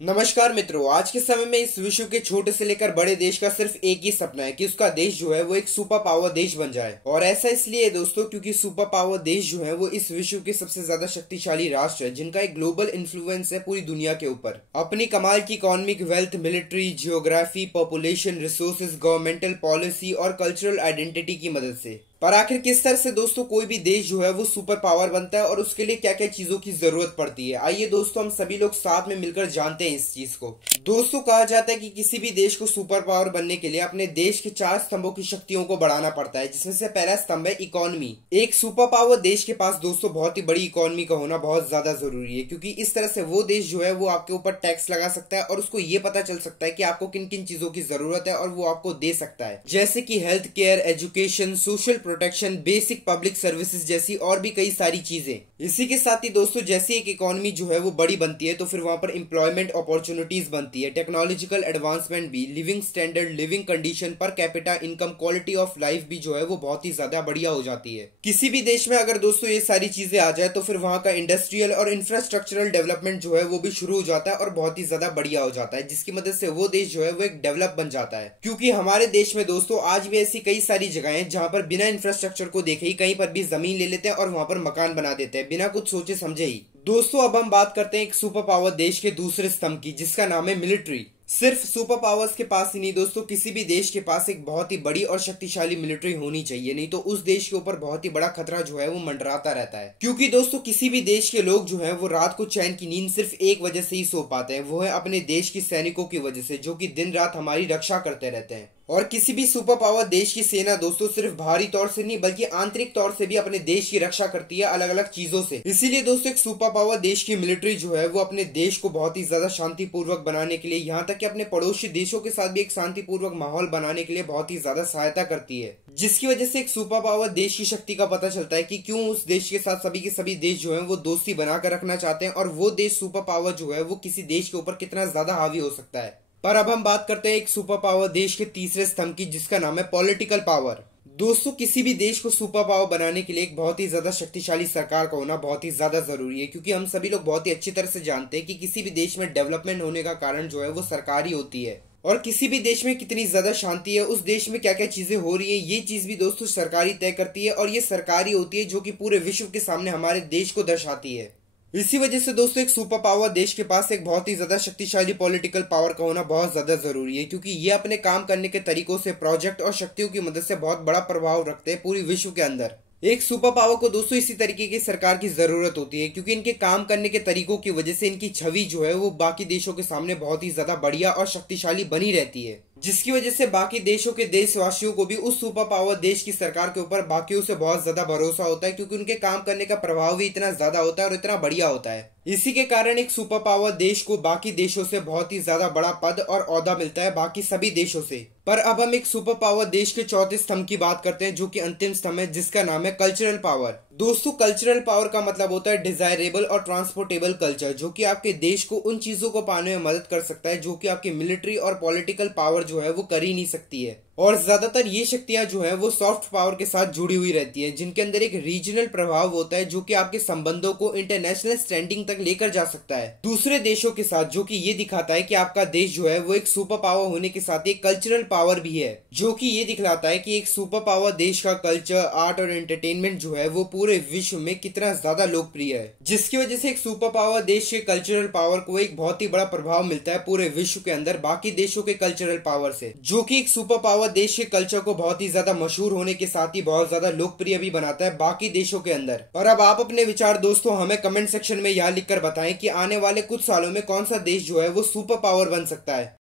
नमस्कार मित्रों। आज के समय में इस विश्व के छोटे से लेकर बड़े देश का सिर्फ एक ही सपना है कि उसका देश जो है वो एक सुपर पावर देश बन जाए। और ऐसा इसलिए है दोस्तों क्योंकि सुपर पावर देश जो है वो इस विश्व के सबसे ज्यादा शक्तिशाली राष्ट्र है, जिनका एक ग्लोबल इन्फ्लुएंस है पूरी दुनिया के ऊपर। अपनी कमाल की economic wealth, military, geography, population, resources, governmental policy और कल्चरल आइडेंटिटी की मदद से। पर आखिर किस तरह से दोस्तों कोई भी देश जो है वो सुपर पावर बनता है और उसके लिए क्या क्या चीजों की जरूरत पड़ती है, आइए दोस्तों हम सभी लोग साथ में मिलकर जानते हैं इस चीज को। दोस्तों कहा जाता है कि किसी भी देश को सुपर पावर बनने के लिए अपने देश के 4 स्तंभों की शक्तियों को बढ़ाना पड़ता है, जिसमें से पहला स्तंभ है इकोनॉमी। एक सुपर पावर देश के पास दोस्तों बहुत ही बड़ी इकोनॉमी का होना बहुत ज्यादा जरूरी है, क्योंकि इस तरह से वो देश जो है वो आपके ऊपर टैक्स लगा सकता है और उसको ये पता चल सकता है कि आपको किन किन चीजों की जरूरत है और वो आपको दे सकता है, जैसे कि health care, education, social protection, basic public services जैसी और भी कई सारी चीजें। इसी के साथ ही दोस्तों जैसे एक इकोनॉमी जो है वो बड़ी बनती है तो फिर वहां पर एम्प्लॉयमेंट अपॉर्चुनिटीज बनती है, टेक्नोलॉजिकल एडवांसमेंट भी, living standard, living condition, per capita income, quality of life भी जो है वो बहुत ही ज्यादा बढ़िया हो जाती है। किसी भी देश में अगर दोस्तों ये सारी चीजें आ जाए तो फिर वहां का इंडस्ट्रियल और इंफ्रास्ट्रक्चरल डेवलपमेंट जो है वो भी शुरू हो जाता है और बहुत ही ज्यादा बढ़िया हो जाता है, जिसकी मदद से वो देश जो है वो एक डेवलप बन जाता है। क्योंकि हमारे देश में दोस्तों आज भी ऐसी कई सारी जगह है जहां पर बिना इंफ्रास्ट्रक्चर को देखे ही कहीं पर भी जमीन ले लेते हैं और वहां पर मकान बना देते हैं बिना कुछ सोचे समझे ही। दोस्तों अब हम बात करते हैं एक सुपर पावर देश के दूसरे स्तंभ की, जिसका नाम है मिलिट्री। सिर्फ सुपर पावर्स के पास ही नहीं दोस्तों, किसी भी देश के पास एक बहुत ही बड़ी और शक्तिशाली मिलिट्री होनी चाहिए, नहीं तो उस देश के ऊपर बहुत ही बड़ा खतरा जो है वो मंडराता रहता है। क्योंकि दोस्तों किसी भी देश के लोग जो है वो रात को चैन की नींद सिर्फ एक वजह से ही सो पाते हैं, वो है अपने देश के सैनिकों की वजह से, जो कि दिन रात हमारी रक्षा करते रहते हैं। और किसी भी सुपर पावर देश की सेना दोस्तों सिर्फ बाहरी तौर से नहीं बल्कि आंतरिक तौर से भी अपने देश की रक्षा करती है अलग अलग चीजों से। इसीलिए दोस्तों एक सुपर पावर देश की मिलिट्री जो है वो अपने देश को बहुत ही ज्यादा शांतिपूर्वक बनाने के लिए, यहाँ तक कि अपने पड़ोसी देशों के साथ भी एक शांतिपूर्वक माहौल बनाने के लिए बहुत ही ज्यादा सहायता करती है। जिसकी वजह से एक सुपर पावर देश की शक्ति का पता चलता है कि क्यों उस देश के साथ सभी के सभी देश जो है वो दोस्ती बनाकर रखना चाहते हैं और वो देश सुपर पावर जो है वो किसी देश के ऊपर कितना ज्यादा हावी हो सकता है। पर अब हम बात करते हैं एक सुपर पावर देश के तीसरे स्तंभ की, जिसका नाम है पॉलिटिकल पावर। दोस्तों किसी भी देश को सुपर पावर बनाने के लिए एक बहुत ही ज्यादा शक्तिशाली सरकार का होना बहुत ही ज्यादा जरूरी है, क्योंकि हम सभी लोग बहुत ही अच्छी तरह से जानते हैं कि किसी भी देश में डेवलपमेंट होने का कारण जो है वो सरकार ही होती है। और किसी भी देश में कितनी ज्यादा शांति है, उस देश में क्या क्या चीजें हो रही है, ये चीज भी दोस्तों सरकार ही तय करती है और ये सरकार ही होती है जो कि पूरे विश्व के सामने हमारे देश को दर्शाती है। इसी वजह से दोस्तों एक सुपर पावर देश के पास एक बहुत ही ज्यादा शक्तिशाली पॉलिटिकल पावर का होना बहुत ज्यादा जरूरी है, क्योंकि ये अपने काम करने के तरीकों से, प्रोजेक्ट और शक्तियों की मदद से बहुत बड़ा प्रभाव रखते हैं पूरी विश्व के अंदर। एक सुपर पावर को दोस्तों इसी तरीके की सरकार की जरूरत होती है, क्योंकि इनके काम करने के तरीकों की वजह से इनकी छवि जो है वो बाकी देशों के सामने बहुत ही ज्यादा बढ़िया और शक्तिशाली बनी रहती है, जिसकी वजह से बाकी देशों के देशवासियों को भी उस सुपर पावर देश की सरकार के ऊपर बाकियों से बहुत ज्यादा भरोसा होता है, क्योंकि उनके काम करने का प्रभाव भी इतना ज्यादा होता है और इतना बढ़िया होता है। इसी के कारण एक सुपर पावर देश को बाकी देशों से बहुत ही ज्यादा बड़ा पद और ओहदा मिलता है बाकी सभी देशों से। पर अब हम एक सुपर पावर देश के चौथे स्तंभ की बात करते हैं, जो कि अंतिम स्तंभ है, जिसका नाम है कल्चरल पावर। दोस्तों कल्चरल पावर का मतलब होता है डिजायरेबल और ट्रांसपोर्टेबल कल्चर, जो कि आपके देश को उन चीजों को पाने में मदद कर सकता है जो कि आपकी मिलिट्री और पॉलिटिकल पावर जो है वो कर ही नहीं सकती है। और ज्यादातर ये शक्तियां जो है वो सॉफ्ट पावर के साथ जुड़ी हुई रहती है, जिनके अंदर एक रीजनल प्रभाव होता है जो कि आपके संबंधों को इंटरनेशनल स्टैंडिंग तक लेकर जा सकता है दूसरे देशों के साथ, जो कि ये दिखाता है कि आपका देश जो है वो एक सुपर पावर होने के साथ एक कल्चरल पावर भी है, जो कि ये दिखलाता है कि एक सुपर पावर देश का कल्चर, आर्ट और एंटरटेनमेंट जो है वो पूरे विश्व में कितना ज्यादा लोकप्रिय है। जिसकी वजह से एक सुपर पावर देश के कल्चरल पावर को एक बहुत ही बड़ा प्रभाव मिलता है पूरे विश्व के अंदर बाकी देशों के कल्चरल पावर से, जो कि एक सुपर पावर देश के कल्चर को बहुत ही ज्यादा मशहूर होने के साथ ही बहुत ज्यादा लोकप्रिय भी बनाता है बाकी देशों के अंदर। और अब आप अपने विचार दोस्तों हमें कमेंट सेक्शन में यहाँ लिखकर बताएं कि आने वाले कुछ सालों में कौन सा देश जो है वो सुपर पावर बन सकता है।